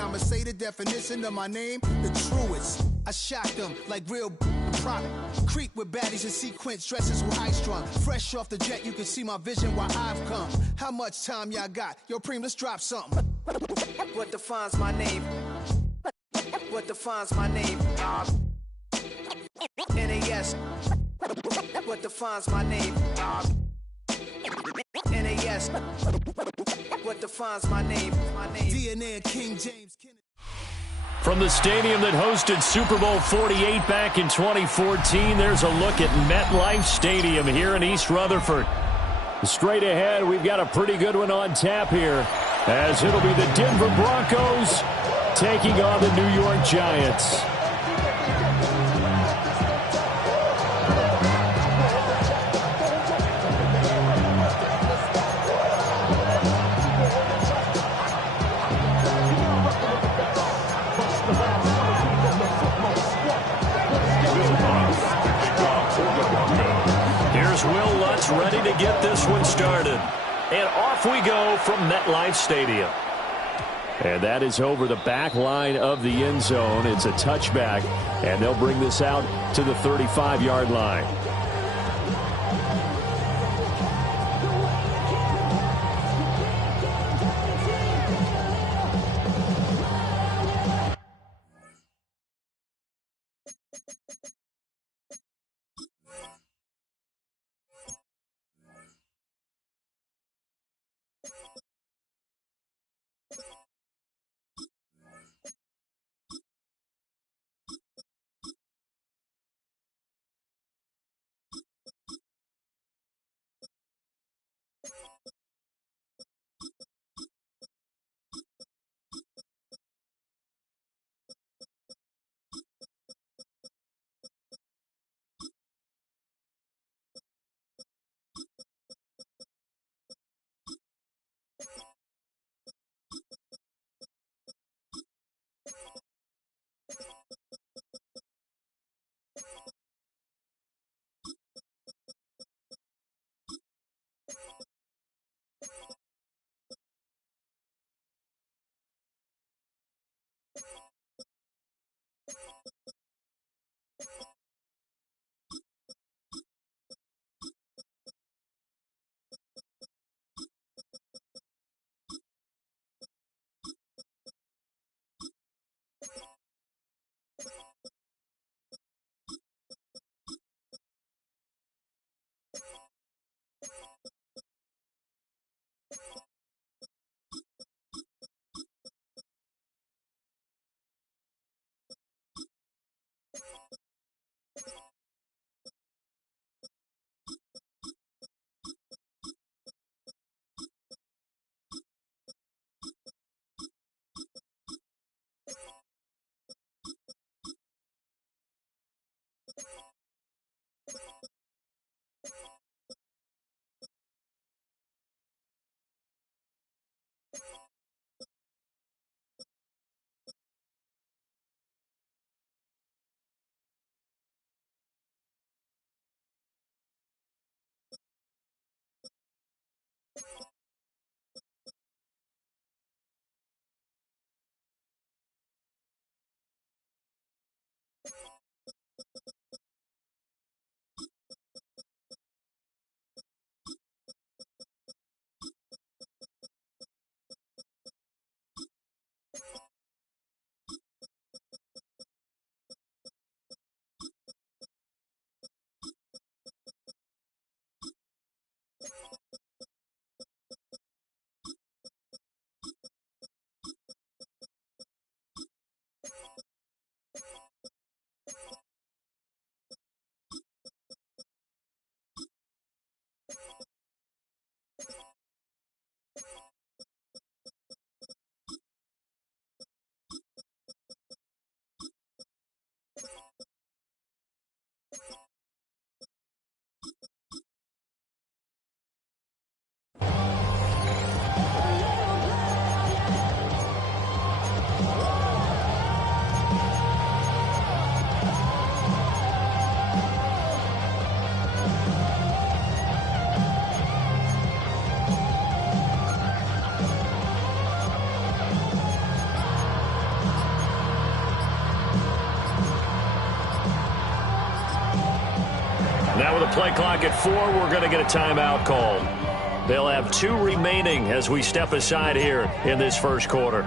I'ma say the definition of my name, the truest. I shock them like real product. Creep with baddies in sequence, dresses with high strung. Fresh off the jet, you can see my vision why I've come. How much time y'all got? Yo, Preem, let's drop something. What defines my name? What defines my name? NAS. What defines my name? NAS. What defines my name? DNA of King James. From the stadium that hosted Super Bowl 48 back in 2014, there's a look at MetLife Stadium here in East Rutherford. Straight ahead, we've got a pretty good one on tap here, as it'll be the Denver Broncos taking on the New York Giants. Here's Will Lutz ready to get this one started. And off we go from MetLife Stadium. And that is over the back line of the end zone. It's a touchback, and they'll bring this out to the 35-yard line. play clock at 4. We're going to get a timeout called. They'll have 2 remaining as we step aside here in this first quarter.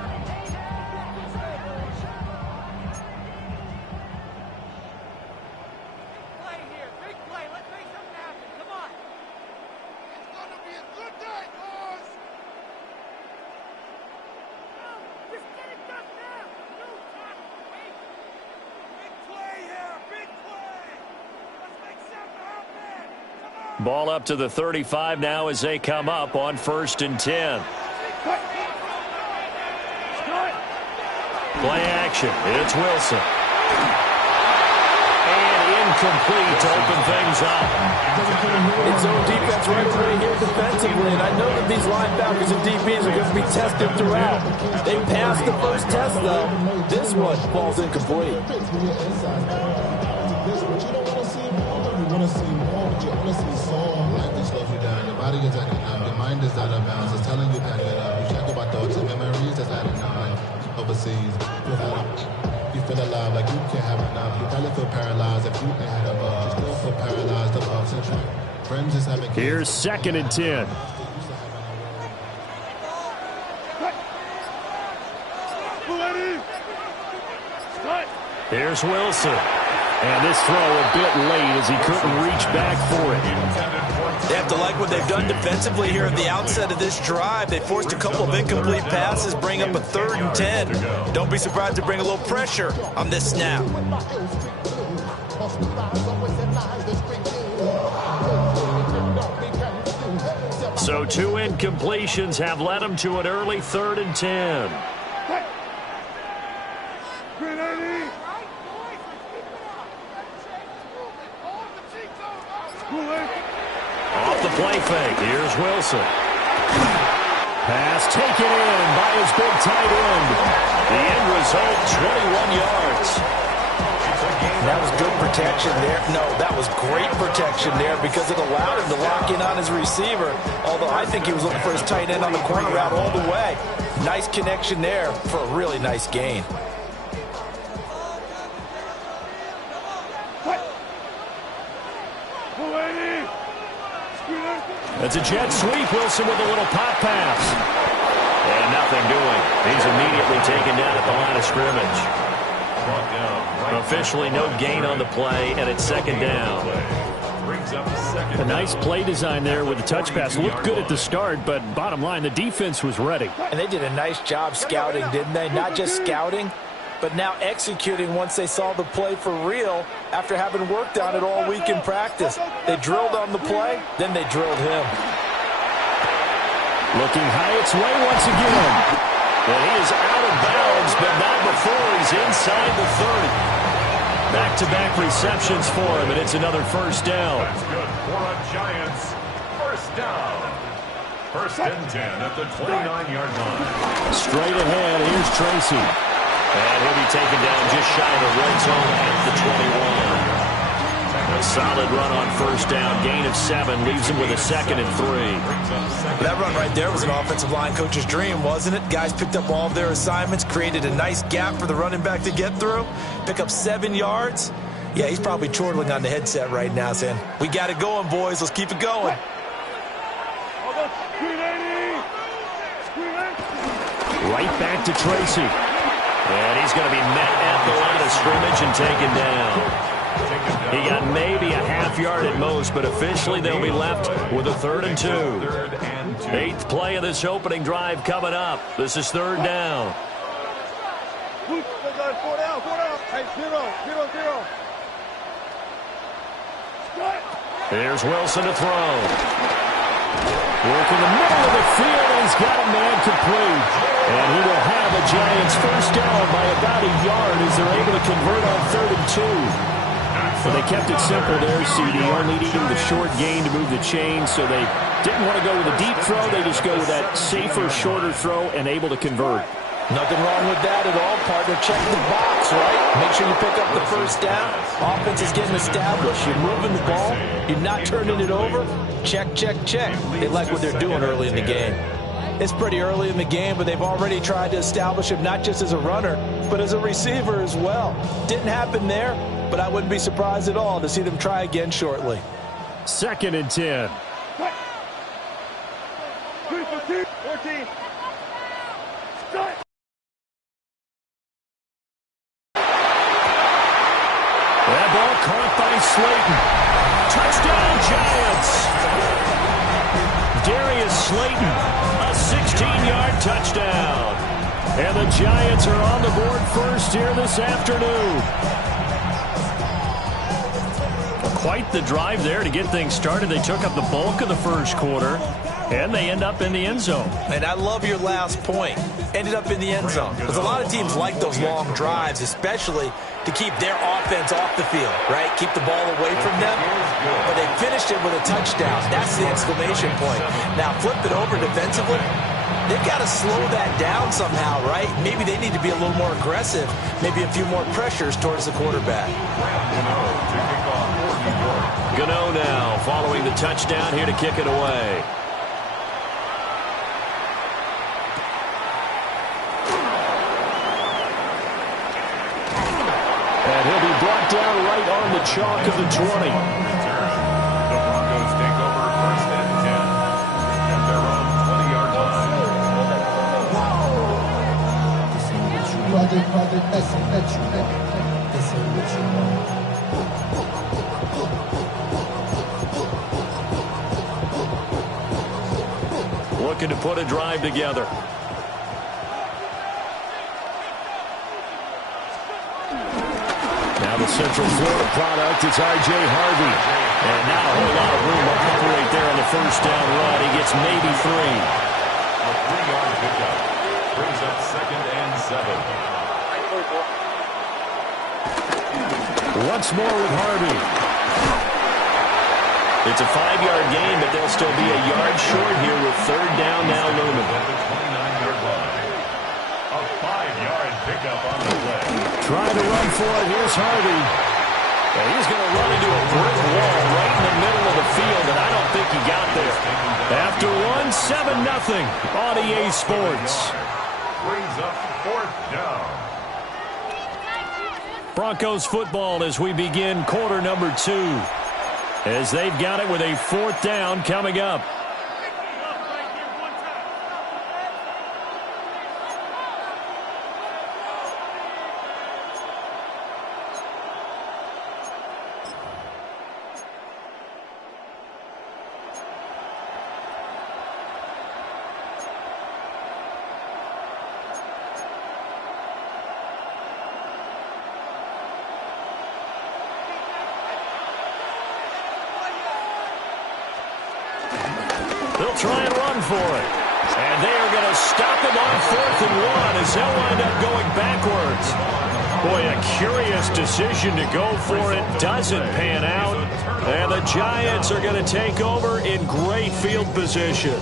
Ball up to the 35 now as they come up on 1st and 10. Play action. It's Wilson. And incomplete to open things up. It's zone defense right away here defensively, and I know that these linebackers and DBs are going to be tested throughout. They passed the first test, though. This one falls incomplete. Body is at an your mind is out of bounds. It's telling you that you check about thoughts and memories that's at an overseas. You feel alive like you can't have enough. You probably feel paralyzed if you ain't had a bug. You still feel paralyzed above century. Friends just having. Here's 2nd and 10. Here's Wilson. And this throw a bit late as he couldn't reach back for it. They have to like what they've done defensively here at the outset of this drive. They forced a couple of incomplete passes, bring up a 3rd and 10. Don't be surprised to bring a little pressure on this snap. So 2 incompletions have led them to an early 3rd and 10. Off the play fake. Here's Wilson. Pass taken in by his big tight end. The end result, 21 yards. That was good protection there. No, that was great protection there because it allowed him to lock in on his receiver. Although I think he was looking for his tight end on the corner route all the way. Nice connection there for a really nice gain. That's a jet sweep. Wilson with a little pop pass. And nothing doing. He's immediately taken down at the line of scrimmage. Officially no gain on the play, and it's 2nd down. A nice play design there with the touch pass. Looked good at the start, but bottom line, the defense was ready. And they did a nice job scouting, didn't they? Not just scouting, but now executing once they saw the play for real after having worked on it all week in practice. They drilled on the play, then they drilled him. Looking high its way once again. And he is out of bounds, but not before he's inside the 30. Back-to-back receptions for him, and it's another 1st down. That's good for a Giants. 1st down. 1st and 10 at the 29-yard line. Straight ahead, here's Tracy. And he'll be taken down just shy of the red zone at the 21. A solid run on 1st down. Gain of 7 leaves him with a 2nd and 3. That run right there was an offensive line coach's dream, wasn't it? Guys picked up all of their assignments, created a nice gap for the running back to get through, pick up 7 yards. Yeah, he's probably chortling on the headset right now saying, we got it going, boys. Let's keep it going. Right back to Tracy. And he's going to be met at the line of scrimmage and taken down. He got maybe a half yard at most, but officially they'll be left with a 3rd and 2. 8th play of this opening drive coming up. This is 3rd down. Here's Wilson to throw. Working the middle of the field, and he's got a man complete. And he will have a Giants 1st down by about a yard as they're able to convert on 3rd and 2. Well, they kept it simple there, CD, only needing the short gain to move the chain, so they didn't want to go with a deep throw. They just go with that safer, shorter throw and able to convert. Nothing wrong with that at all, partner. Check the box, right? Make sure you pick up the 1st down. Offense is getting established. You're moving the ball. You're not turning it over. Check, check, check. They like what they're doing early in the game. It's pretty early in the game, but they've already tried to establish him not just as a runner, but as a receiver as well. Didn't happen there, but I wouldn't be surprised at all to see them try again shortly. 2nd and 10. 14. That ball caught by Slayton. Touchdown, Giants. Darius Slayton, a 16-yard touchdown. And the Giants are on the board first here this afternoon. Quite the drive there to get things started. They took up the bulk of the first quarter, and they end up in the end zone. And I love your last point. Ended up in the end zone. Because a lot of teams like those long drives, especially to keep their offense off the field, right? Keep the ball away from them. But they finished it with a touchdown. That's the exclamation point. Now flip it over defensively. They've got to slow that down somehow, right? Maybe they need to be a little more aggressive. Maybe a few more pressures towards the quarterback. Gano now following the touchdown here to kick it away. And he'll be brought down right on the chalk of the 20. The Broncos take over 1st and 10 at their own 20-yard line. Looking to put a drive together. Now the Central Florida product, it's R.J. Harvey. And not a whole lot of room to operate there on the first down run. He gets maybe 3. A 3-yard pickup brings up 2nd and 7. Once more with Harvey. It's a 5-yard gain, but they'll still be a yard short here with 3rd down now looming. At the 29-yard line. A 5-yard pickup on the play. Trying to run for it. Here's Harvey. And he's going to run into a brick wall right in the middle of the field, and I don't think he got there. After 7-0 on EA Sports. Brings up 4th down. Broncos football as we begin quarter number 2. As they've got it with a 4th down coming up. They'll try and run for it. And they are going to stop him on 4th and 1 as they'll wind up going backwards. Boy, a curious decision to go for it. Doesn't pan out. And the Giants are going to take over in great field position.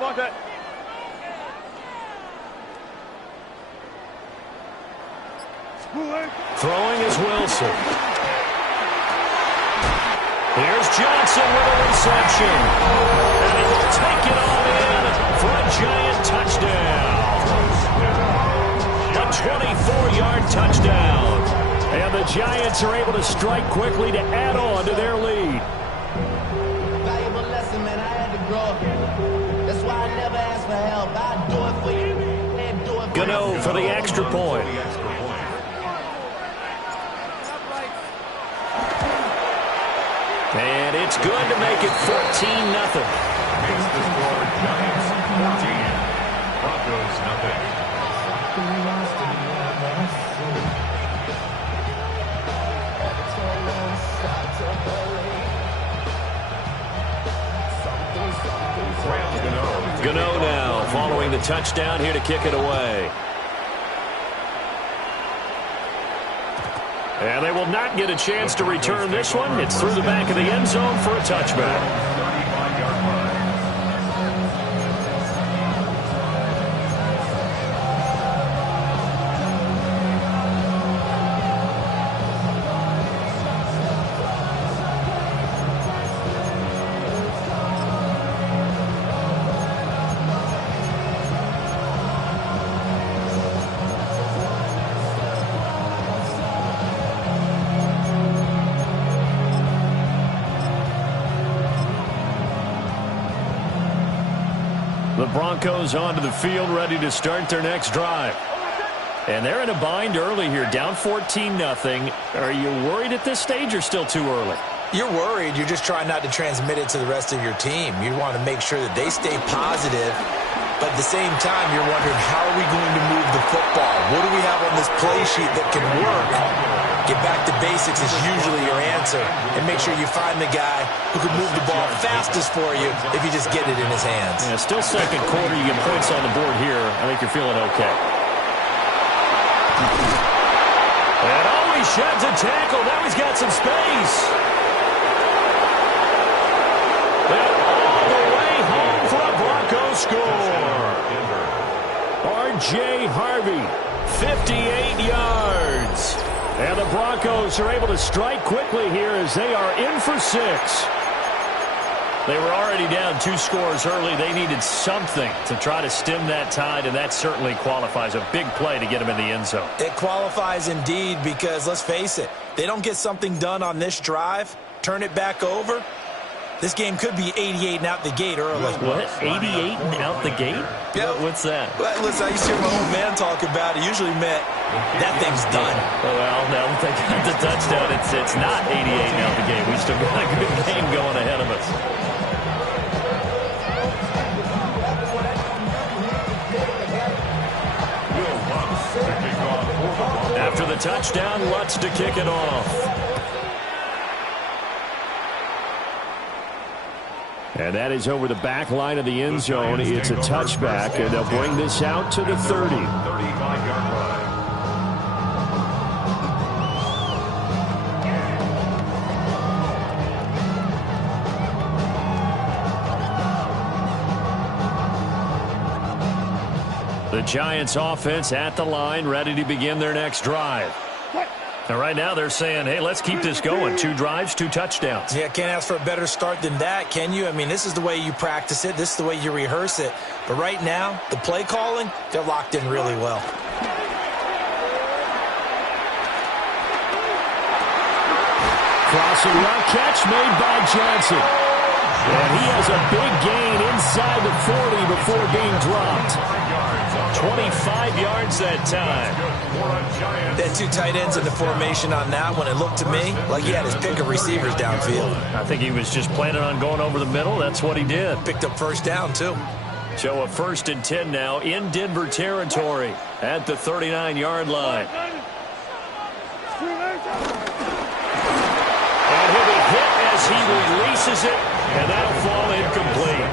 Spot that. Throwing is Wilson. Here's Johnson with a reception. And he will take it all in for a Giant touchdown. A 24-yard touchdown. And the Giants are able to strike quickly to add on to their lead. Valuable lesson, man. I had to grow. That's why I never ask for help. I'll do it for you. Gano for the extra point. And it's good to make it 14-0. Makes the score Giants 14, Broncos nothing. Gano now following the touchdown here to kick it away. And they will not get a chance to return this one. It's through the back of the end zone for a touchback. 35-yard line. Broncos onto the field, ready to start their next drive. And they're in a bind early here, down 14-0. Are you worried at this stage or still too early? You're worried. You're just trying not to transmit it to the rest of your team. You want to make sure that they stay positive. But at the same time, you're wondering, how are we going to move the football? What do we have on this play sheet that can work? Get back to basics is usually your answer. And make sure you find the guy who can move the ball fastest for you if you just get it in his hands. Yeah, still second quarter. You get points on the board here. I think you're feeling okay. And he sheds a tackle. Now he's got some space. And all the way home for a Broncos score. R.J. Harvey, 58 yards. And the Broncos are able to strike quickly here as they are in for 6. They were already down 2 scores early. They needed something to try to stem that tide, and that certainly qualifies. A big play to get them in the end zone. It qualifies indeed because, let's face it, they don't get something done on this drive, turn it back over, this game could be 88 and out the gate early. What? 88 and out the gate? Yeah. What's that? Well, listen, I used to hear my old man talk about it. Usually meant that thing's done. Well, now that they got the touchdown, it's not 88 and out the gate. We still got a good game going ahead of us. After the touchdown, Lutz to kick it off. And that is over the back line of the end zone. It's a touchback, and they'll bring this out to the 30. 35-yard line. The Giants offense at the line, ready to begin their next drive. And right now they're saying, hey, let's keep this going. 2 drives, 2 touchdowns. Yeah, can't ask for a better start than that, can you? I mean, this is the way you practice it. This is the way you rehearse it. But right now, the play calling, they're locked in really well. Crossing route catch made by Johnson. And he has a big gain inside the 40 before being dropped. 25 yards that time. They had 2 tight ends in the formation on that one. It looked to me like he had his pick of receivers downfield. I think he was just planning on going over the middle. That's what he did. Picked up first down, too. So a 1st and 10 now in Denver territory at the 39-yard line. And he'll be hit as he releases it, and that'll fall incomplete.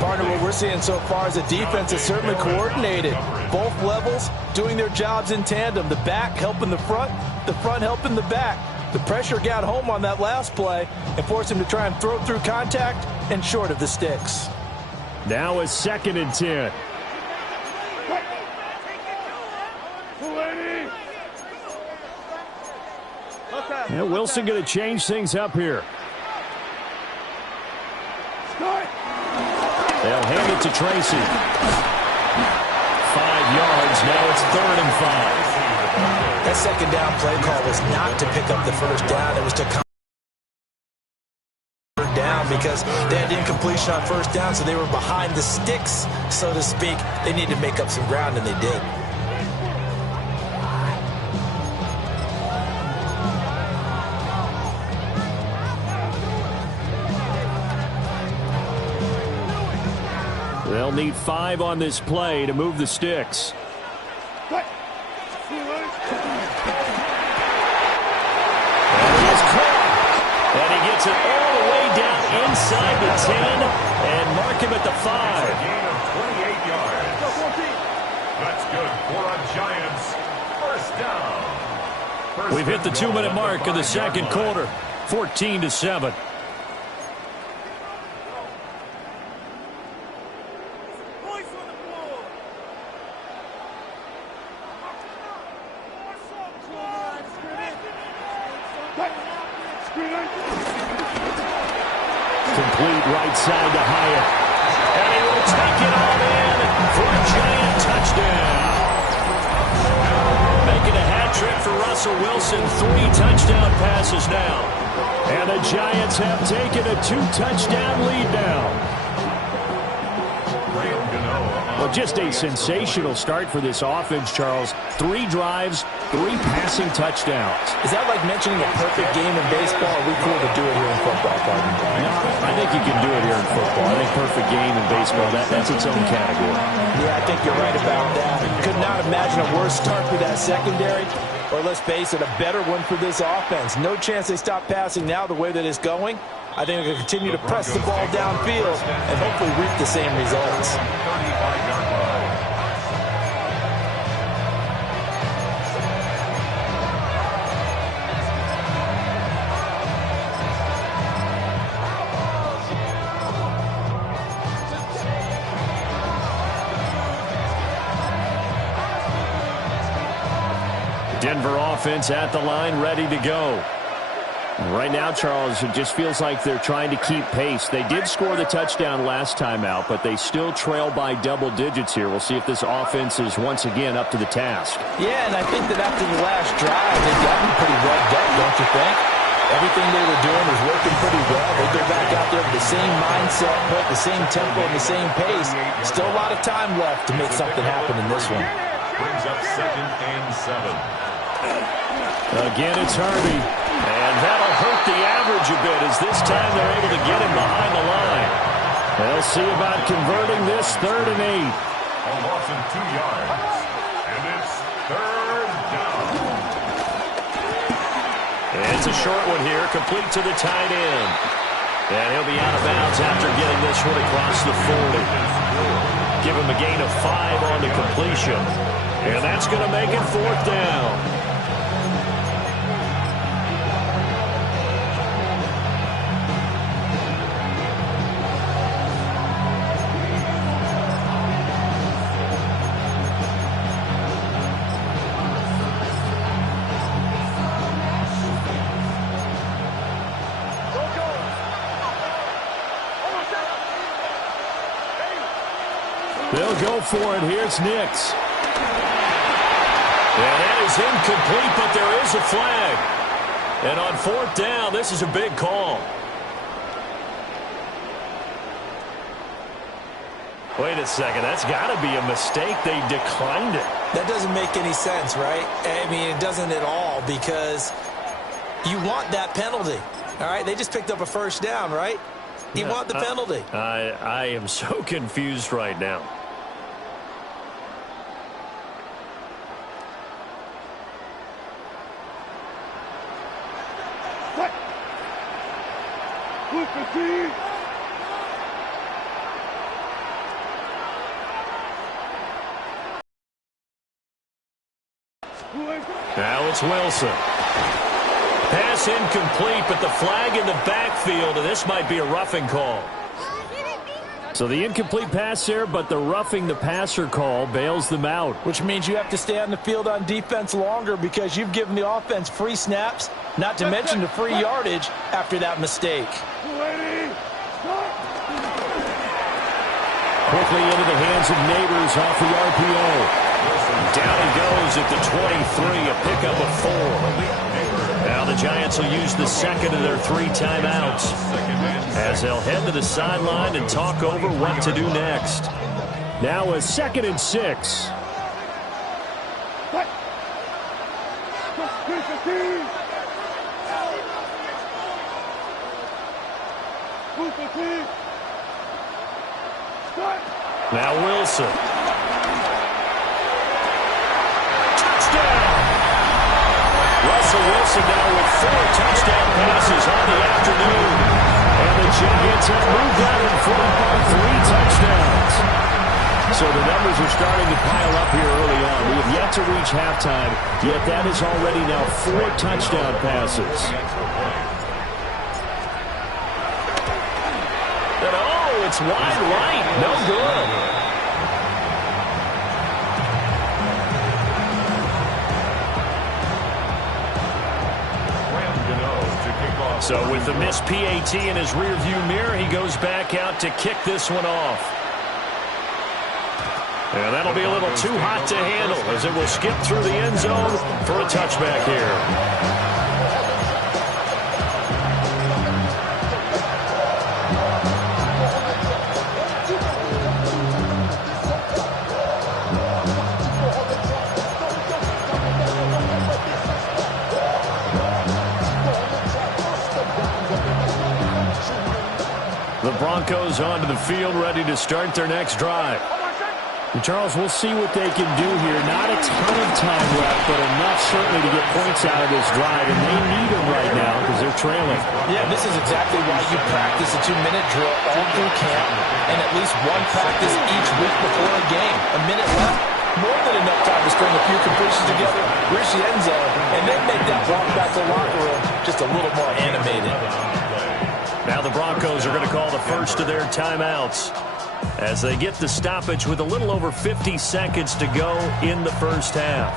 Partner, what we're seeing so far is a defense that's certainly coordinated. Both levels doing their jobs in tandem. The back helping the front helping the back. The pressure got home on that last play and forced him to try and throw through contact and short of the sticks. Now a 2nd and 10. Yeah, Wilson going to change things up here. They'll hand it to Tracy. 5 yards. Now it's 3rd and 5. That second down play call was not to pick up the first down. It was to come down because they had incompletion on first down, so they were behind the sticks, so to speak. They needed to make up some ground, and they did. They'll need 5 on this play to move the sticks. And he is caught. And he gets it all the way down inside the 10 and mark him at the 5. Gain of 28 yards. That's good for a Giants first down. We've hit the 2-minute mark of the second quarter. 14-7. Complete right side to Hyatt. And he will take it all in for a Giant touchdown. Making a hat trick for Russell Wilson. 3 touchdown passes now. And the Giants have taken a 2-touchdown lead now. Well, just a sensational start for this offense, Charles. 3 drives, 3 passing touchdowns. Is that like mentioning a perfect game in baseball? Are we cool to do it here in football, Carden? I think you can do it here in football. I think perfect game in baseball, that's its own category. Yeah, I think you're right about that. Could not imagine a worse start for that secondary. Or let's face it, a better one for this offense. No chance they stop passing now the way that it's going. I think they're going to continue to press the ball downfield and hopefully reap the same results. Denver offense at the line, ready to go. Right now, Charles, it just feels like they're trying to keep pace. They did score the touchdown last time out, but they still trail by double digits here. We'll see if this offense is once again up to the task. Yeah, and I think that after the last drive, they've gotten pretty revved up, don't you think? Everything they were doing was working pretty well. They go back out there with the same mindset, put the same tempo and the same pace. Still a lot of time left to make something happen in this one. Brings up 2nd and 7. Again, it's Harvey. And that'll hurt the average a bit as this time they're able to get him behind the line. They'll see about converting this 3rd and 8. A loss of 2 yards. And it's 3rd down. It's a short one here, complete to the tight end. And he'll be out of bounds after getting this one across the 40. Give him a gain of 5 on the completion. And that's going to make it 4th down. They'll go for it. Here's Nix. And that is incomplete, but there is a flag. And on 4th down, this is a big call. Wait a second. That's got to be a mistake. They declined it. That doesn't make any sense, right? I mean, it doesn't at all because you want that penalty. All right, they just picked up a 1st down, right? You want the penalty. I am so confused right now. What? Now it's Wilson. Pass incomplete, but the flag in the backfield, and this might be a roughing call. So the incomplete pass there, but the roughing the passer call bails them out. Which means you have to stay on the field on defense longer because you've given the offense free snaps, not to mention the free yardage after that mistake. Quickly into the hands of Neighbors off the RPO. Down he goes at the 23, a pickup of 4. Now the Giants will use the 2nd of their 3 timeouts as they'll head to the sideline and talk over what to do next. Now a 2nd and 6. Now Wilson. Touchdown! Russell Wilson now with 4 touchdown passes on the afternoon. And the Giants have moved out in front by 3 touchdowns. So the numbers are starting to pile up here early on. We have yet to reach halftime, yet that is already now 4 touchdown passes. And oh, it's wide right. No good. So with the missed PAT in his rearview mirror, he goes back out to kick this one off. And that'll be a little too hot to handle as it will skip through the end zone for a touchback here. The Broncos onto the field, ready to start their next drive. And Charles, we'll see what they can do here. Not a ton of time left, but enough certainly to get points out of this drive, and they need them right now because they're trailing. Yeah, this is exactly why you practice a 2-minute drill all through camp and at least one practice each week before a game. A minute left, more than enough time to string a few completions together, reach the end zone, and then make that walk back to the locker room just a little more animated. Now the Broncos are going to call the first of their timeouts as they get the stoppage with a little over 50 seconds to go in the first half.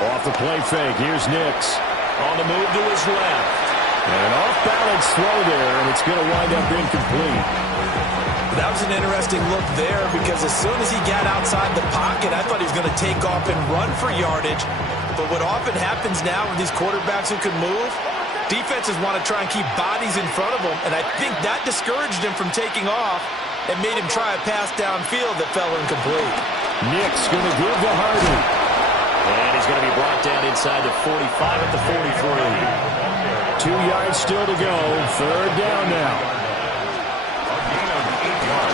Off the play fake, here's Nix. On the move to his left. An off-balance throw there, and it's going to wind up incomplete. That was an interesting look there because as soon as he got outside the pocket, I thought he was going to take off and run for yardage. But what often happens now with these quarterbacks who can move, defenses want to try and keep bodies in front of them, and I think that discouraged him from taking off and made him try a pass downfield that fell incomplete. Nix going to give to Hardy. And he's going to be brought down inside the 45 at the 43. 2 yards still to go. Third down now.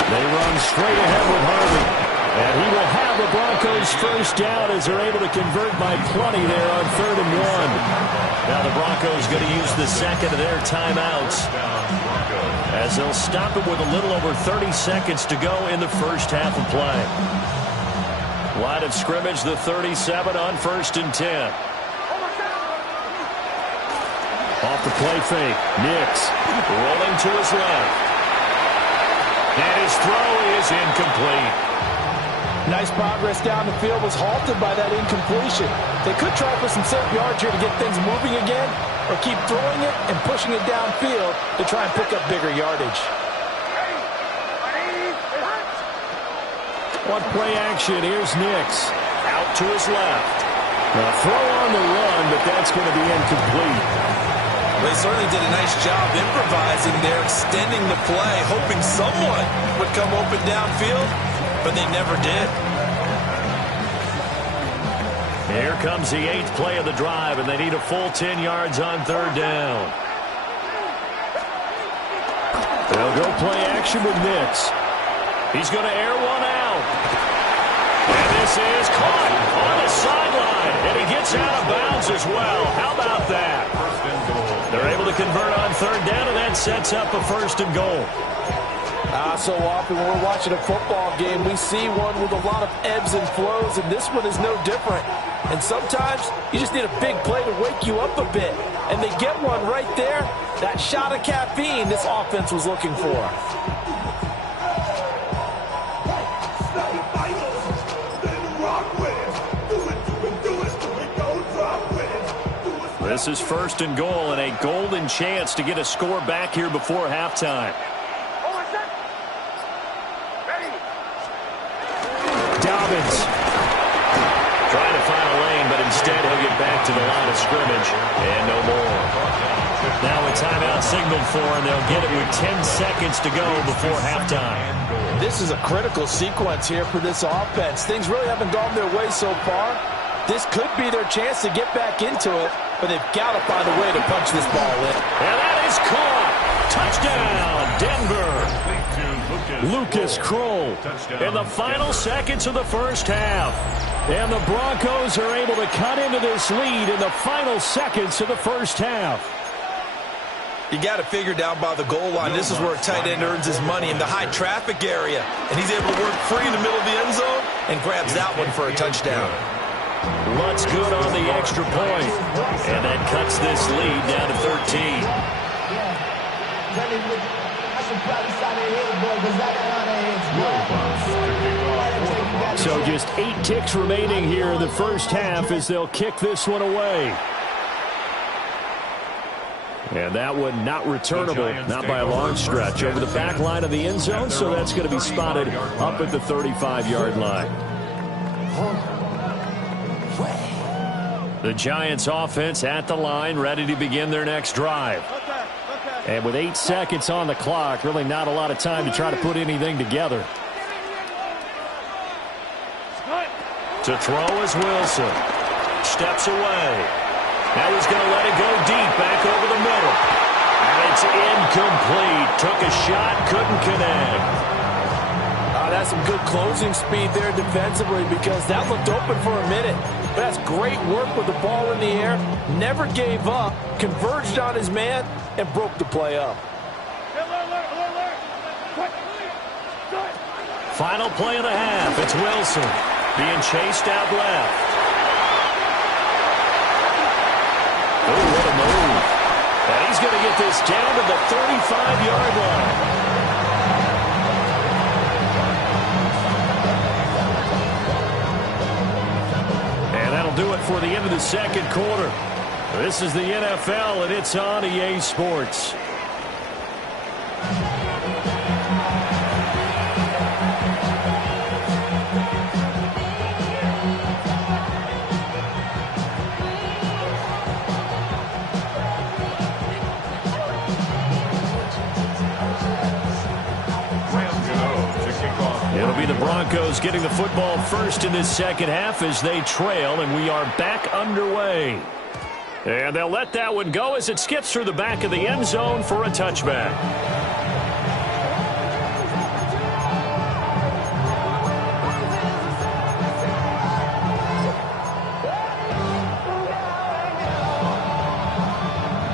They run straight ahead with Hardy. And he will have the Broncos first down as they're able to convert by plenty there on 3rd and 1. Now the Broncos going to use the second of their timeouts as they'll stop it with a little over 30 seconds to go in the first half of play. Line of scrimmage, the 37 on 1st and 10. Off the play fake, Nix rolling to his left. And his throw is incomplete. Nice progress down the field, was halted by that incompletion. They could try for some safe yards here to get things moving again, or keep throwing it and pushing it downfield to try and pick up bigger yardage. One play action, here's Nix. Out to his left. A throw on the run, but that's going to be incomplete. They certainly did a nice job improvising there, extending the play, hoping someone would come open downfield, but they never did. Here comes the 8th play of the drive, and they need a full 10 yards on 3rd down. They'll go play action with Nix. He's going to air one out. And this is caught on the sideline. And he gets out of bounds as well. How about that? They're able to convert on 3rd down, and that sets up a 1st and goal. So often when we're watching a football game, we see one with a lot of ebbs and flows, and this one is no different. And sometimes you just need a big play to wake you up a bit. And they get one right there. That shot of caffeine this offense was looking for. This is 1st and goal and a golden chance to get a score back here before halftime. Dobbins trying to find a lane, but instead he'll get back to the line of scrimmage and no more. Now a timeout signaled for, and they'll get it with 10 seconds to go before halftime. This is a critical sequence here for this offense. Things really haven't gone their way so far. This could be their chance to get back into it, but they've got to find a way to punch this ball in. And that is caught. Touchdown, Denver. Lucas Kroll in the final seconds of the first half. And the Broncos are able to cut into this lead in the final seconds of the first half. You got to figure down by the goal line. This is where a tight end earns his money in the high traffic area. And he's able to work free in the middle of the end zone and grabs that one for a touchdown. Lutz good on the extra point. And that cuts this lead down to 13. So just 8 ticks remaining here in the first half as they'll kick this one away. And that one not returnable, not by a long stretch, over the back line of the end zone, so that's going to be spotted up at the 35-yard line. The Giants offense at the line, ready to begin their next drive. And with 8 seconds on the clock, really not a lot of time to try to put anything together. To throw is Wilson. Steps away. Now he's going to let it go deep, back over the middle. And it's incomplete. Took a shot, couldn't connect. That's some good closing speed there defensively because that looked open for a minute. But that's great work with the ball in the air. Never gave up, converged on his man, and broke the play up. Final play of the half. It's Wilson being chased out left. Oh, what a move. And he's going to get this down to the 35-yard line. And that'll do it for the end of the second quarter. This is the NFL, and it's on EA Sports. It'll be the Broncos getting the football first in this second half as they trail, and we are back underway. And they'll let that one go as it skips through the back of the end zone for a touchback.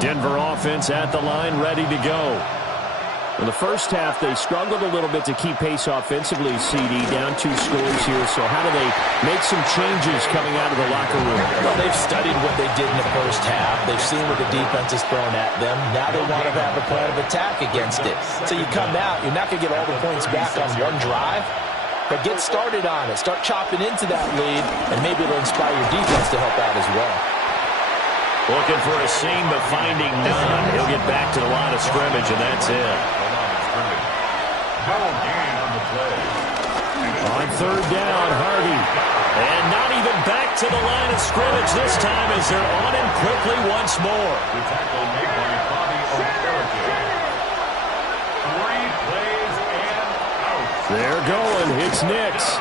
Denver offense at the line, ready to go. In the first half, they struggled a little bit to keep pace offensively, CD, down 2 scores here. So how do they make some changes coming out of the locker room? Well, they've studied what they did in the first half. They've seen what the defense has thrown at them. Now they want to have a plan of attack against it. So you come out, you're not going to get all the points back on one drive, but get started on it. Start chopping into that lead, and maybe it'll inspire your defense to help out as well. Looking for a seam, but finding none. He'll get back to the line of scrimmage, and that's it. On third down, Hardy. And not even back to the line of scrimmage this time as they're on him quickly once more. The tackle made by Bobby Okereke. 3 plays and out. They're going. It's Nix.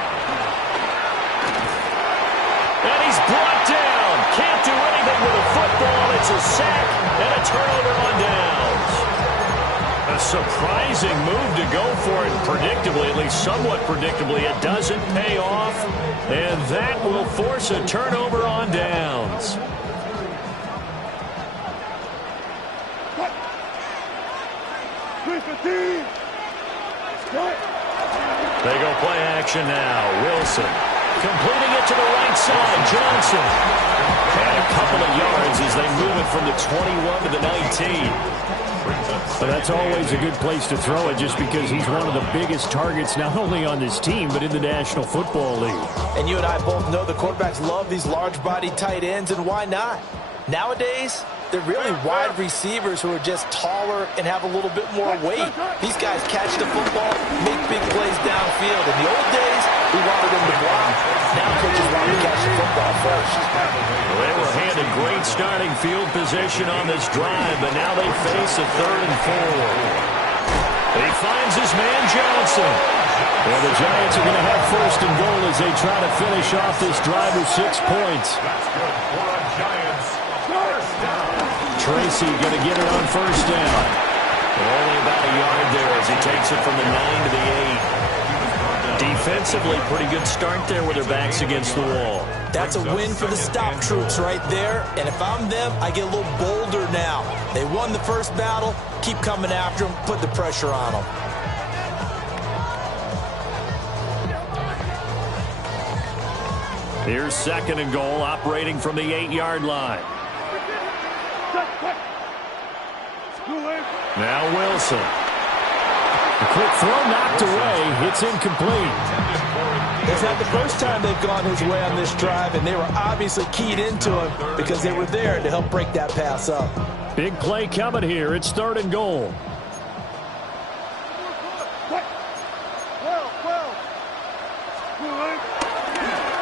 And he's brought down. Can't do anything with a football. It's a sack and a turnover on downs. A surprising move to go for it predictably, at least somewhat predictably. It doesn't pay off, and that will force a turnover on downs. They go play action now. Wilson completing it to the right side. Johnson. And a couple of yards as they move it from the 21 to the 19. So that's always a good place to throw it just because he's one of the biggest targets not only on this team but in the National Football League. And you and I both know the quarterbacks love these large-bodied tight ends, and why not? Nowadays, they're really wide receivers who are just taller and have a little bit more weight. These guys catch the football, make big plays downfield. In the old days, we wanted them to block. Now coaches want to catch the football first. Well, they were handed great starting field position on this drive, but now they face a 3rd and 4. He finds his man Johnson. Well, the Giants are going to have 1st and goal as they try to finish off this drive with 6 points. That's good for a Giants. First down. Tracy going to get it on 1st down. Only about a yard there as he takes it from the 9 to the 8. Defensively, pretty good start there with their backs against the wall. That's a win for the stop troops right there. And if I'm them, I get a little bolder now. They won the first battle. Keep coming after them. Put the pressure on them. Here's 2nd and goal, operating from the 8-yard line. Now Wilson. A quick throw knocked away. It's incomplete. It's not the first time they've gone his way on this drive, and they were obviously keyed into him because they were there to help break that pass up. Big play coming here. It's 3rd and goal.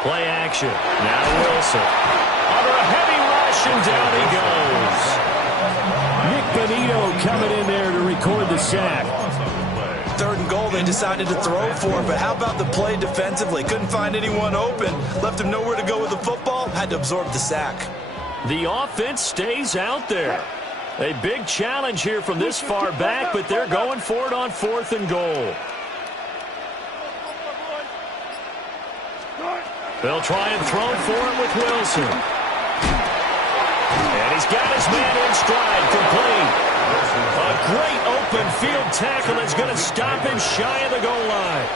Play action. Now Wilson. Under a heavy rush, and down he goes. Nick Benito coming in there to record the sack. 3rd and goal, they decided to throw for, but how about the play defensively? Couldn't find anyone open, left him nowhere to go with the football, had to absorb the sack. The offense stays out there. A big challenge here from this far back, but they're going for it on 4th and goal. They'll try and throw for it with Wilson. And he's got his man in stride, complete. A great open field tackle that's going to stop him shy of the goal line.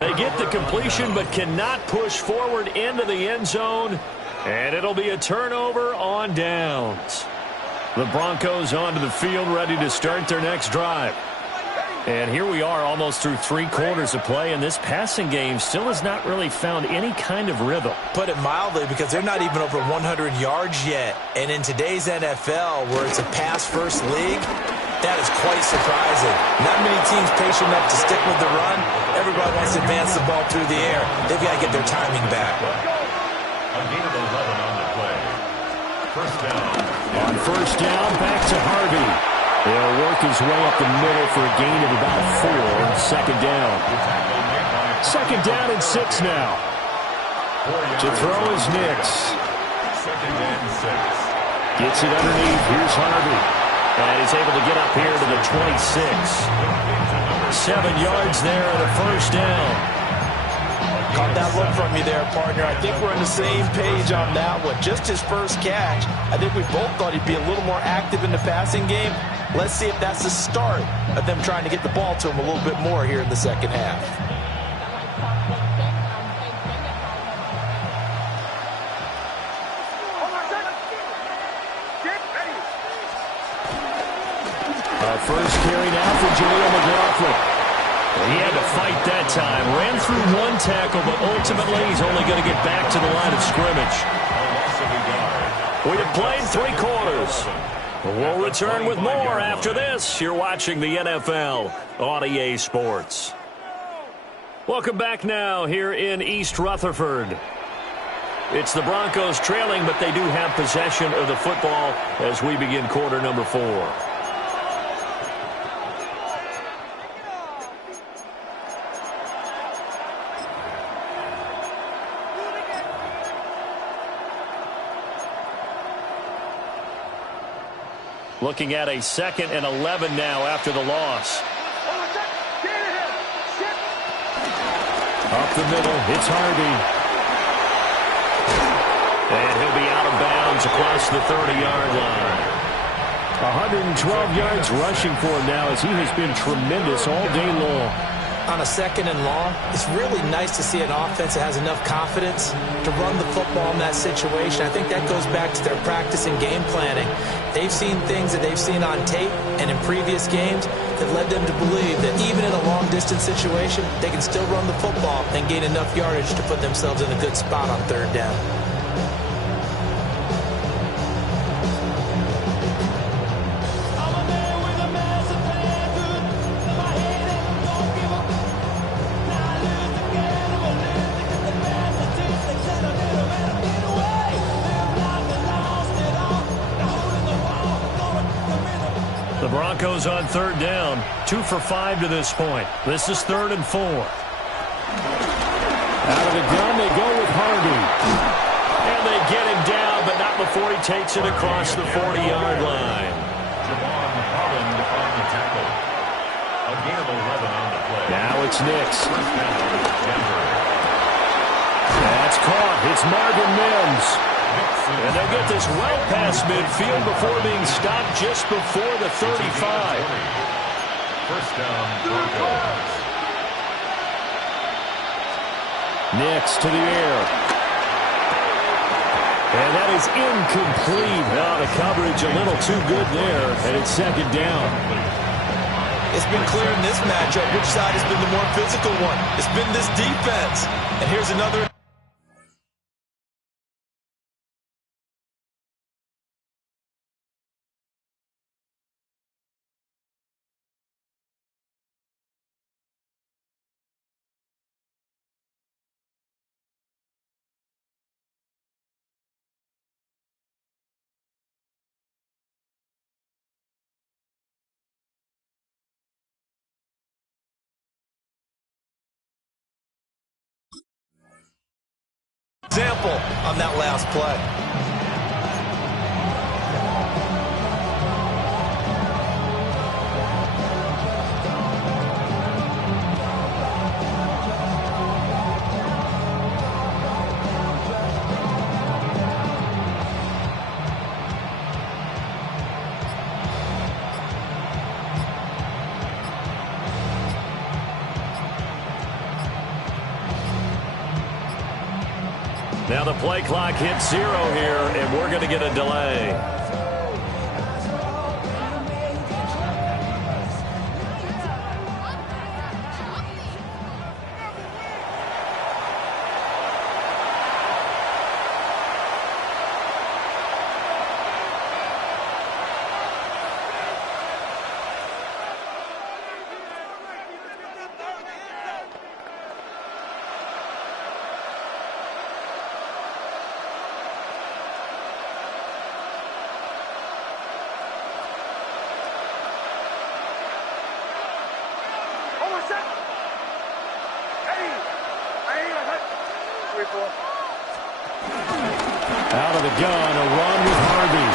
They get the completion but cannot push forward into the end zone, and it'll be a turnover on downs. The Broncos onto the field ready to start their next drive. And here we are almost through 3 quarters of play, and this passing game still has not really found any kind of rhythm. Put it mildly, because they're not even over 100 yards yet. And in today's NFL, where it's a pass-first league, that is quite surprising. Not many teams patient enough to stick with the run. Everybody wants to advance the ball through the air. They've got to get their timing back. A gain of 11 on the play. First down. On first down, back to Harvey. They'll work his way up the middle for a gain of about 4. Second down. Second down and 6 now. To throw is Nix. Second and 6. Gets it underneath. Here's Harvey. And he's able to get up here to the 26. 7 yards there and a first down. Caught that look from you there, partner. I think we're on the same page on that one. Just his first catch. I think we both thought he'd be a little more active in the passing game. Let's see if that's the start of them trying to get the ball to him a little bit more here in the second half. First carry now for Jaleel McLaughlin. He had to fight that time. Ran through 1 tackle, but ultimately he's only going to get back to the line of scrimmage. We have played 3 quarters. We'll return with more after this. You're watching the NFL on EA Sports. Welcome back now here in East Rutherford. It's the Broncos trailing, but they do have possession of the football as we begin quarter number 4. Looking at a 2nd and 11 now after the loss. Up the middle, it's Harvey. And he'll be out of bounds across the 30-yard line. 112 yards rushing for him now as he has been tremendous all day long. On a 2nd and long, it's really nice to see an offense that has enough confidence to run the football in that situation. I think that goes back to their practice and game planning. They've seen things that they've seen on tape and in previous games that led them to believe that even in a long-distance situation, they can still run the football and gain enough yardage to put themselves in a good spot on 3rd down. Broncos on third down. 2 for 5 to this point. This is 3rd and 4. Out of the gun, they go with Harvey. And they get him down, but not before he takes it across the 40-yard line. A gain of 11 on the play. Now it's Nix. That's caught. It's Marvin Mims. And they'll get this well past midfield before being stopped just before the 35. First down, Broncos. Nix to the air. And that is incomplete. Now the coverage a little too good there, and it's 2nd down. It's been clear in this matchup which side has been the more physical one. It's been this defense. And here's another. Example on that last play. Now the play clock hits 0 here, and we're going to get a delay. Out of the gun, a run with Harvey.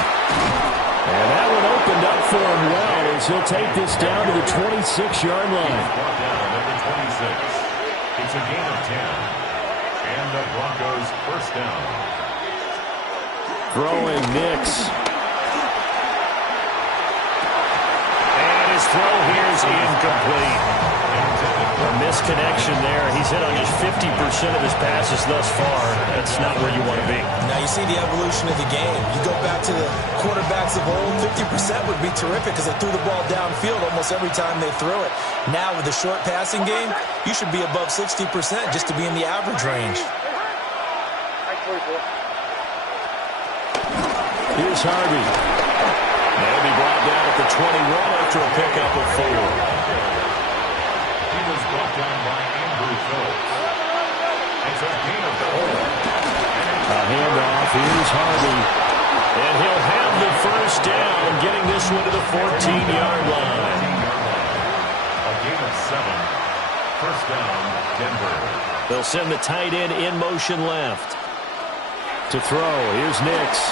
And that one opened up for him well as he'll take this down to the 26-yard line. Brought down at the 26. It's a gain of 10. And the Broncos first down. Throwing Nix. And his throw here is incomplete. A misconnection there. He's hit on just 50% of his passes thus far. That's not where you want to be. Now you see the evolution of the game. You go back to the quarterbacks of old, 50% would be terrific because they threw the ball downfield almost every time they threw it. Now with the short passing game, you should be above 60% just to be in the average range. Here's Harvey. They'll be brought down at the 21 after a pickup of 4. He was brought down by Andrew Phillips. It's a gain of 4. A handoff. Here's Harvey. And he'll have the first down, getting this one to the 14-yard line. A gain of 7. First down, Denver. They'll send the tight end in motion left. To throw. Here's Nix.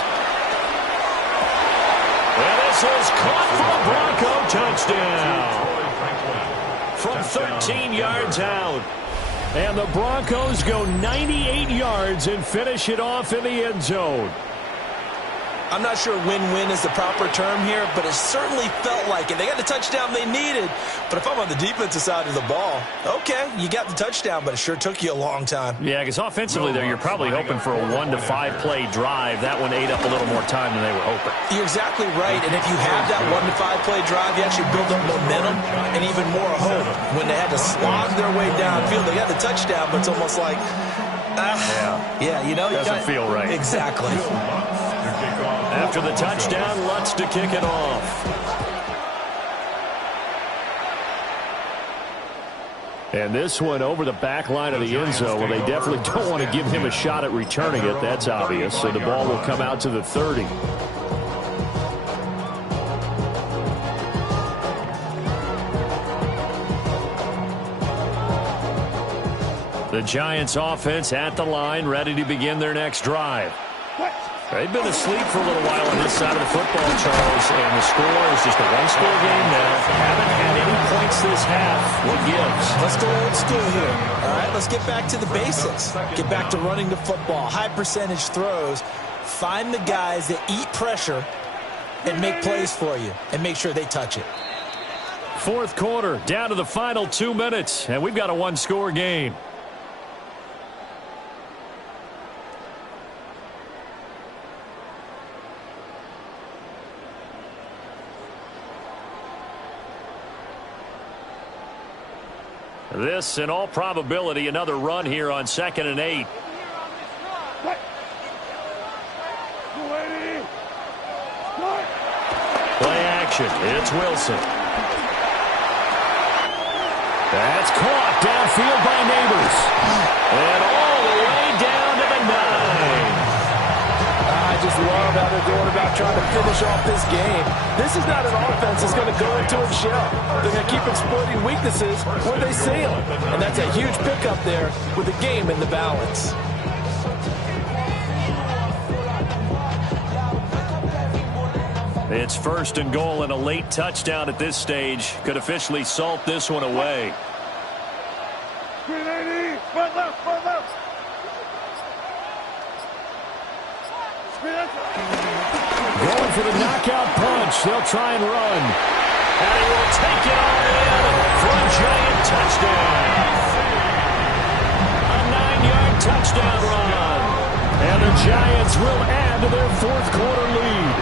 And this is caught for a Bronco touchdown. From 13 yards out. And the Broncos go 98 yards and finish it off in the end zone. I'm not sure win-win is the proper term here, but it certainly felt like it. They got the touchdown they needed, but if I'm on the defensive side of the ball, okay, you got the touchdown, but it sure took you a long time. Yeah, because offensively there, you're probably hoping for a 1 to 5 play drive. That one ate up a little more time than they were hoping. You're exactly right, and if you have that 1 to 5 play drive, you actually build up momentum and even more hope. When they had to slog their way downfield, they got the touchdown, but it's almost like, you know, doesn't feel right. Exactly. After the touchdown, Lutz to kick it off. And this one over the back line of the end zone. Well, they definitely don't want to give him a shot at returning it. That's obvious. So the ball will come out to the 30. Giants offense at the line, ready to begin their next drive. They've been asleep for a little while on this side of the football, Charles, and the score is just a one-score game now. Haven't had any points this half. What gives? Let's go old school here. All right, let's get back to the basics. Get back to running the football, high percentage throws. Find the guys that eat pressure and make plays for you, and make sure they touch it. Fourth quarter, down to the final 2 minutes, and we've got a one-score game. This, in all probability, another run here on 2nd and 8. Play action. It's Wilson. That's caught downfield by Neighbors. And all the way down to the 9. I just love how they're going about trying to finish off this game. This is not an offense that's going to go into a shell. They're going to keep exploiting weaknesses where they see them. And that's a huge pickup there with the game in the balance. It's 1st and goal, and a late touchdown at this stage could officially salt this one away. Going for the knockout punch. They'll try and run. And he will take it all in for a giant touchdown. A 9-yard touchdown run. And the Giants will add to their fourth quarter lead.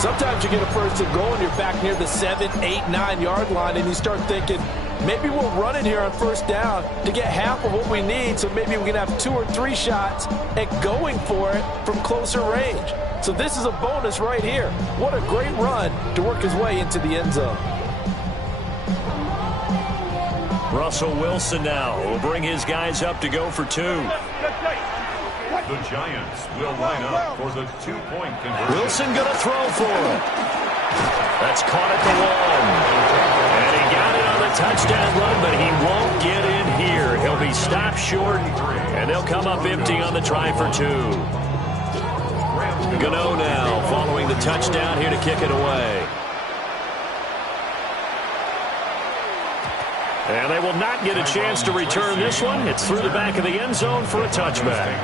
Sometimes you get a 1st and goal and you're back near the 7, 8, 9-yard line, and you start thinking, maybe we'll run it here on 1st down to get half of what we need, so maybe we can have 2 or 3 shots at going for it from closer range. So this is a bonus right here. What a great run to work his way into the end zone. Russell Wilson now will bring his guys up to go for 2. The Giants will line up for the 2-point conversion. Wilson going to throw for it. That's caught at the 1. And he got it on the touchdown run, but he won't get in here. He'll be stopped short, and they'll come up empty on the try for 2. Gano now following the touchdown here to kick it away. And they will not get a chance to return this one. It's through the back of the end zone for a touchback.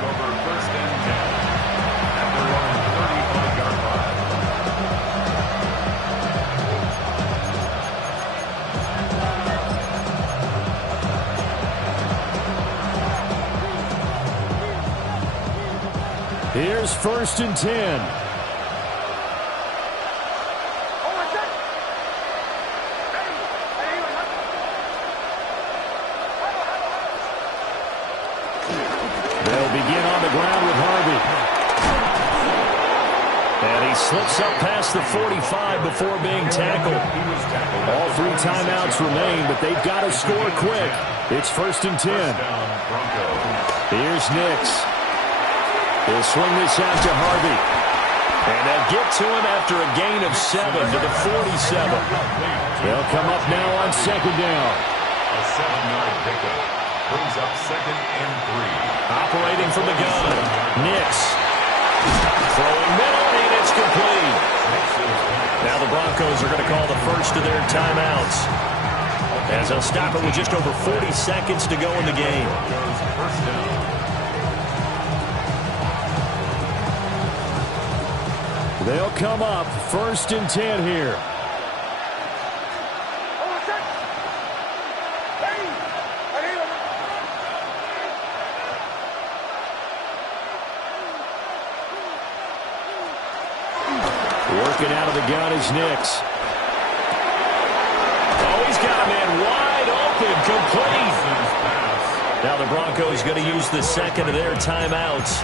Here's 1st and 10. Slips up past the 45 before being tackled. All 3 timeouts remain, but they've got to score quick. It's 1st and 10. Here's Nix. He'll swing this out to Harvey. And they'll get to him after a gain of 7 to the 47. They'll come up now on 2nd down. A 7-yard pickup brings up 2nd and 3. Operating from the gun, Nix. Throwing middle, and it's complete. Now the Broncos are going to call the first of their timeouts, as they'll stop it with just over 40 seconds to go in the game. They'll come up 1st and 10 here. Working out of the gun is Nix. Oh, he's got a man wide open, complete. Now the Broncos going to use the 2nd of their timeouts,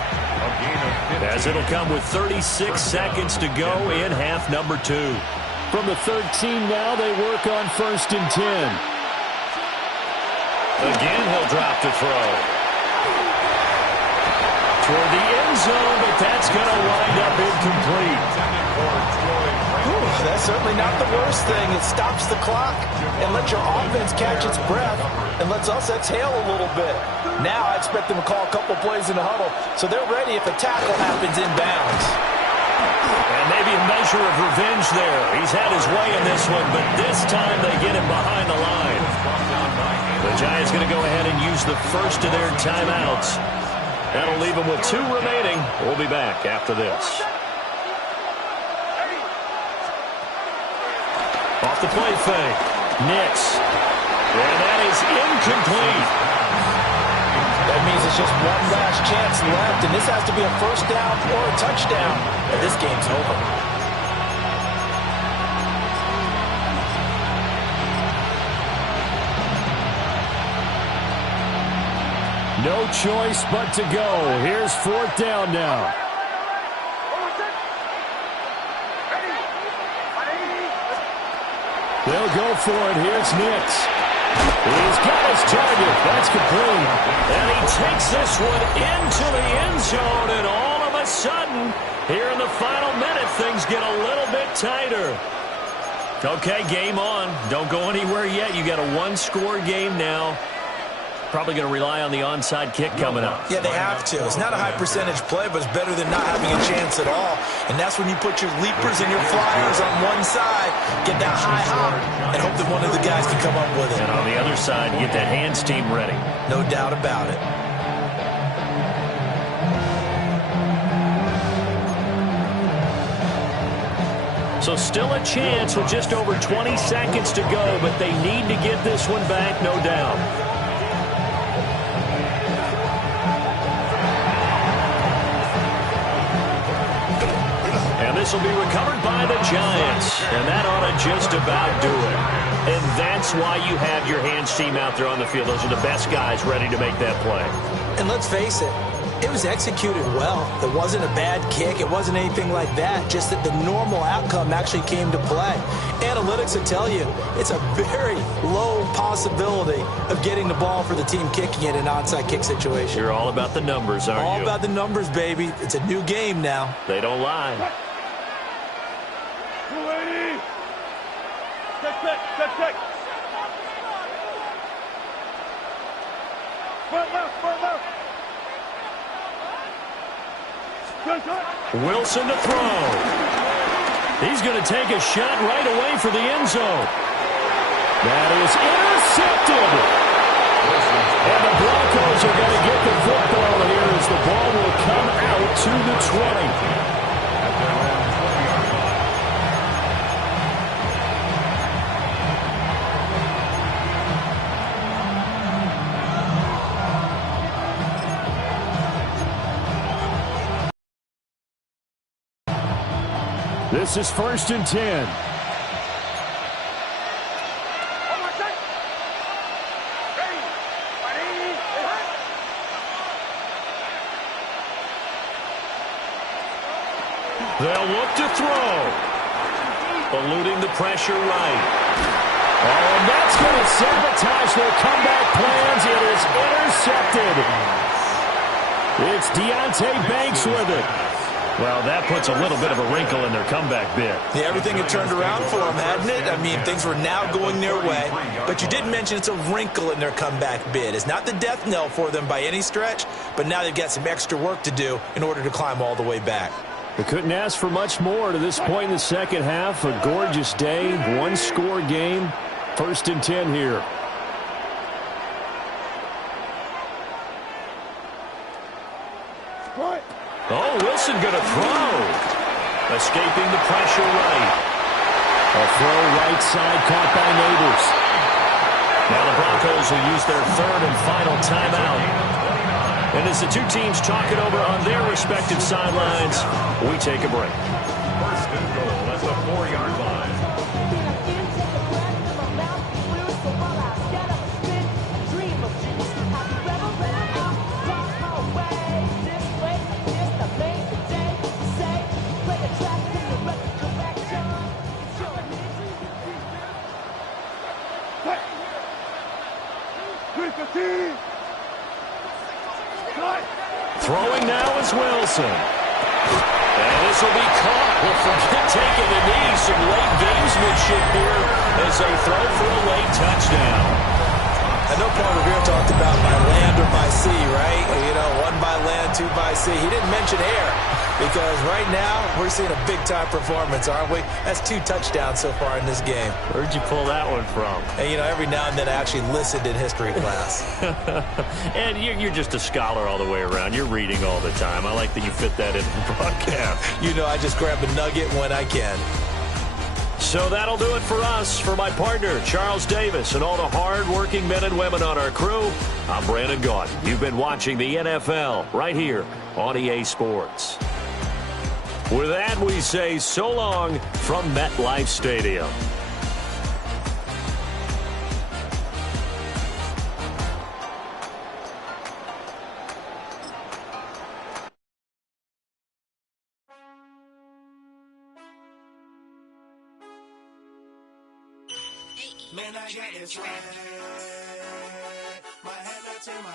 as it'll come with 36 seconds to go in half number 2. From the 13 now, they work on 1st and 10. Again, he'll drop to throw. Toward the end zone, but that's going to wind up incomplete. That's certainly not the worst thing. It stops the clock and lets your offense catch its breath and lets us exhale a little bit. Now I expect them to call a couple plays in the huddle so they're ready if a tackle happens inbounds. And maybe a measure of revenge there. He's had his way in this one, but this time they get him behind the line. The Giants going to go ahead and use the first of their timeouts. That'll leave them with 2 remaining. We'll be back after this. Off the play fake. Nix. And that is incomplete. That means it's just one last chance left, and this has to be a first down or a touchdown, and this game's over. No choice but to go. Here's 4th down now. They'll go for it. Here's Nix. He's got his target. That's complete. And he takes this one into the end zone, and all of a sudden, here in the final minute, things get a little bit tighter. Okay, game on. Don't go anywhere yet. You got a 1-score game now. Probably going to rely on the onside kick coming up. Yeah, they have to. It's not a high percentage play, but it's better than not having a chance at all. And that's when you put your leapers and your flyers on one side, get that high hop, and hope that one of the guys can come up with it. And on the other side, you get that hands team ready. No doubt about it. So still a chance with just over 20 seconds to go, but they need to get this one back, no doubt. This will be recovered by the Giants, and that ought to just about do it. And that's why you have your hands team out there on the field. Those are the best guys ready to make that play. And let's face it, it was executed well. It wasn't a bad kick. It wasn't anything like that, just that the normal outcome actually came to play. Analytics will tell you it's a very low possibility of getting the ball for the team kicking it in an onside kick situation. You're all about the numbers, aren't you? All about the numbers, baby. It's a new game now. They don't lie. Check. Front left. Wilson to throw. He's going to take a shot right away for the end zone. That is intercepted. And the Broncos are going to get the football here as the ball will come out to the 20. This is 1st and 10. They'll look to throw. Eluding the pressure right. Oh, and that's going to sabotage their comeback plans. It is intercepted. It's Deonte Banks with it. Well, that puts a little bit of a wrinkle in their comeback bid. Yeah, everything had turned around for them, hadn't it? I mean, things were now going their way. But you did mention it's a wrinkle in their comeback bid. It's not the death knell for them by any stretch, but now they've got some extra work to do in order to climb all the way back. They couldn't ask for much more to this point in the second half. A gorgeous day, 1-score game. 1st and 10 here. Oh, Wilson going to throw. Escaping the pressure right. A throw right side caught by Neighbors. Now the Broncos will use their 3rd and final timeout. And as the two teams talk it over on their respective sidelines, we take a break. 1st and goal at the 4-yard line. Throwing now is Wilson. And this will be caught. Well, forget taking the knee. Some late gamesmanship here as they throw for a late touchdown. At no point Revere talked about by land or by sea, right? You know, one by land, two by sea. He didn't mention air because right now we're seeing a big-time performance, aren't we? That's 2 touchdowns so far in this game. Where'd you pull that one from? And, you know, every now and then I actually listened in history class. And you're just a scholar all the way around. You're reading all the time. I like that you fit that in the broadcast. You know, I just grab a nugget when I can. So that'll do it for us. For my partner, Charles Davis, and all the hard-working men and women on our crew, I'm Brandon Gaudin. You've been watching the NFL right here on EA Sports. With that, we say so long from MetLife Stadium. Man, I got this right. My head up to my